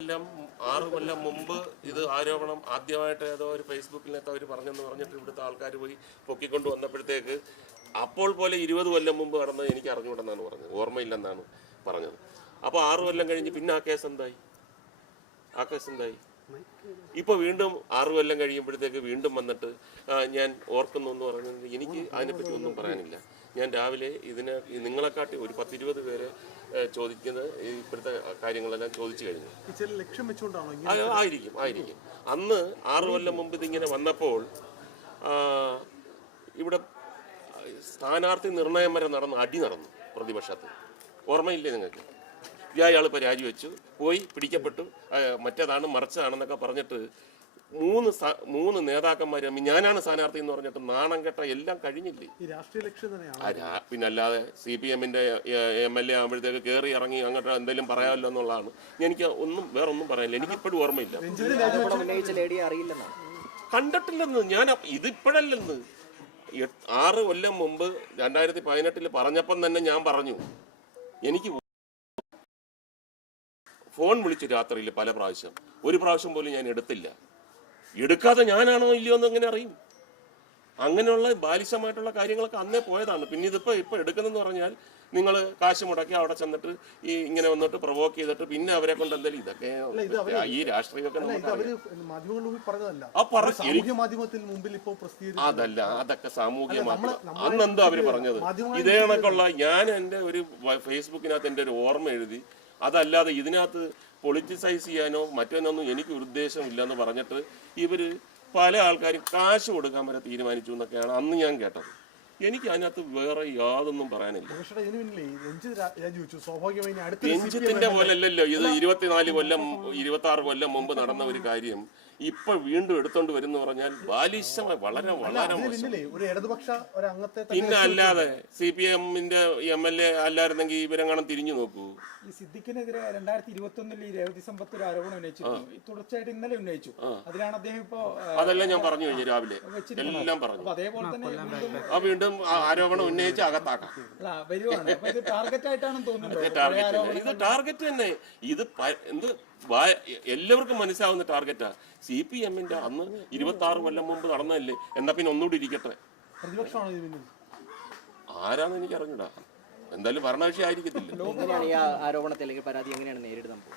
കൊല്ലം ആറ് കൊല്ലം മുമ്പ് ഇത് ആരോപണം ആദ്യമായിട്ട് ഏതോ ഒരു ഫേസ്ബുക്കിനകത്ത് അവർ പറഞ്ഞെന്ന് പറഞ്ഞിട്ട് ഇവിടുത്തെ ആൾക്കാർ പോയി പൊക്കിക്കൊണ്ട് വന്നപ്പോഴത്തേക്ക് അപ്പോൾ പോലെ ഇരുപത് കൊല്ലം മുമ്പ് കടന്നത് എനിക്ക് അറിഞ്ഞുകൂടെന്നാണ് പറഞ്ഞത്. ഓർമ്മയില്ലെന്നാണ് പറഞ്ഞത്. അപ്പോൾ ആറ് കൊല്ലം കഴിഞ്ഞ് പിന്നെ ആ കേസ് എന്തായി? ആ കേസ് എന്തായി? ഇപ്പൊ വീണ്ടും ആറു കൊല്ലം കഴിയുമ്പോഴത്തേക്ക് വീണ്ടും വന്നിട്ട് ഞാൻ ഓർക്കുന്നു എന്ന് പറഞ്ഞു എനിക്ക് അതിനെപ്പറ്റി ഒന്നും പറയാനില്ല. ഞാൻ രാവിലെ ഇതിനെ നിങ്ങളെക്കാട്ടി ഒരു പത്തിരുപത് പേര് ചോദിക്കുന്നത് ഇപ്പോഴത്തെ കാര്യങ്ങളെല്ലാം ചോദിച്ചു കഴിഞ്ഞു. ലക്ഷ്യം വെച്ചുകൊണ്ടാണോ ആയിരിക്കും ആയിരിക്കും. അന്ന് ആറു കൊല്ലം മുമ്പ് ഇതിങ്ങനെ വന്നപ്പോൾ ഇവിടെ സ്ഥാനാർത്ഥി നിർണയം വരെ നടന്നു അടി നടന്നു പ്രതിപക്ഷത്ത്. ഓർമ്മയില്ലേ നിങ്ങൾക്ക്? ഇയാൾ ഇപ്പോൾ രാജിവെച്ചു പോയി പിടിക്കപ്പെട്ടു മറ്റേതാണ് മറിച്ചതാണെന്നൊക്കെ പറഞ്ഞിട്ട് മൂന്ന് മൂന്ന് നേതാക്കന്മാർ ഞാനാണ് സ്ഥാനാർത്ഥി എന്ന് പറഞ്ഞിട്ട് നാണം കെട്ട എല്ലാം കഴിഞ്ഞില്ലേ? പിന്നെ അല്ലാതെ സി പി എമ്മിന്റെ എം എൽ എ ആകുമ്പോഴത്തേക്ക് കയറി ഇറങ്ങി അങ്ങോട്ട് എന്തെങ്കിലും പറയാമല്ലോ എന്നുള്ളതാണ്. എനിക്ക് ഒന്നും വേറെ ഒന്നും പറയാനില്ല. എനിക്ക് ഇപ്പോഴും ഓർമ്മയില്ല. കണ്ടിട്ടില്ലെന്ന്. ഞാൻ ഇതിപ്പോഴല്ലെന്ന് ആറ് കൊല്ലം മുമ്പ് രണ്ടായിരത്തി പതിനെട്ടിൽ പറഞ്ഞപ്പം തന്നെ ഞാൻ പറഞ്ഞു. എനിക്ക് ഫോൺ വിളിച്ചു രാത്രിയിൽ പല പ്രാവശ്യം. ഒരു പ്രാവശ്യം പോലും ഞാൻ എടുത്തില്ല. എടുക്കാതെ ഞാനാണോ ഇല്ലയോ എന്ന് എങ്ങനെ അറിയും? അങ്ങനെയുള്ള ബാലിശമായിട്ടുള്ള കാര്യങ്ങളൊക്കെ അന്നേ പോയതാണ്. പിന്നെ ഇതിപ്പോ ഇപ്പൊ എടുക്കുന്നെന്ന് പറഞ്ഞാൽ നിങ്ങൾ കാശ് മുടക്കി അവിടെ ചെന്നിട്ട് ഈ ഇങ്ങനെ വന്നിട്ട് പ്രൊവോക്ക് ചെയ്തിട്ട് പിന്നെ അവരെ കൊണ്ട് എന്തെങ്കിലും ഇതൊക്കെ ഈ രാഷ്ട്രീയമൊക്കെ അതല്ല അതൊക്കെ സാമൂഹ്യ മാധ്യമം അന്ന് എന്തോ അവർ പറഞ്ഞത്. ഇതേ കണക്കുള്ള ഞാൻ എന്റെ ഒരു ഫേസ്ബുക്കിനകത്ത് എന്റെ ഒരു ഓർമ്മ എഴുതി അതല്ലാതെ ഇതിനകത്ത് പൊളിറ്റിസൈസ് ചെയ്യാനോ മറ്റൊന്നൊന്നും എനിക്ക് ഉദ്ദേശമില്ല എന്ന് പറഞ്ഞിട്ട് ഇവർ പല ആൾക്കാരും കാശ് കൊടുക്കാൻ വരെ തീരുമാനിച്ചു എന്നൊക്കെയാണ് അന്ന് ഞാൻ കേട്ടത്. എനിക്ക് അതിനകത്ത് വേറെ യാതൊന്നും പറയാനില്ല. രഞ്ജിത്തിന്റെ പോലല്ലല്ലോ ഇത് ഇരുപത്തിനാല് കൊല്ലം ഇരുപത്തി ആറ് കൊല്ലം മുമ്പ് നടന്ന ഒരു കാര്യം. ഇപ്പൊ വീണ്ടും എടുത്തോണ്ട് വരുന്ന പറഞ്ഞാൽ ബാലിശമായി വളരെ വളരെ അതിന് ഒരു ഇടതുപക്ഷ ഒരു അംഗത്തെ തന്നെ പിന്നെ അല്ലാതെ സി പി എമ്മിന്റെ എം എൽ എ അല്ലായിരുന്നെങ്കിൽ ഇവരെങ്ങനെ തിരിഞ്ഞു നോക്കൂ. ഈ സിദ്ദിഖിനെതിരെ രണ്ടായിരത്തി ഇരുപത്തി ഒന്നിൽ ഈ രേവതി സമ്പത്ത് ഒരു ആരോപണം ഉന്നയിച്ചിരുന്നു. ഈ തുടർച്ചയായിട്ട് ഇന്നലെ ഉന്നയിച്ചു. അതിലാണ് അദ്ദേഹം ഇപ്പോ അതെല്ലാം ഞാൻ പറഞ്ഞു കഴിഞ്ഞു രാവിലെ. എല്ലാം പറഞ്ഞു. അതേപോലെ തന്നെ വീണ്ടും ആ വീണ്ടും ആരോപണം ഉന്നയിച്ച് അകത്താക്കാം. അല്ല, വരുവാണ്. ടാർഗറ്റ് ആയിട്ടാണെന്ന് തോന്നുന്നത് ഇത് ടാർഗറ്റ് തന്നെ. ഇത് എന്ത് എല്ലാവർക്കും മനസ്സിലാവുന്ന ടാർഗറ്റാ. സി പി എമ്മിന്റെ അന്ന് ഇരുപത്തി ആറ് കൊല്ലം മുമ്പ് നടന്നതല്ലേ? എന്നാ പിന്നെ ഒന്നുകൂടി ഇരിക്കട്ടെ. ആരാന്ന് എനിക്ക് അറിഞ്ഞൂടാ എന്തായാലും ഭരണകക്ഷി ആയിരിക്കത്തില്ല. ആരോപണത്തിലേക്ക് പരാതി എങ്ങനെയാണ് നേരിടുന്നത്?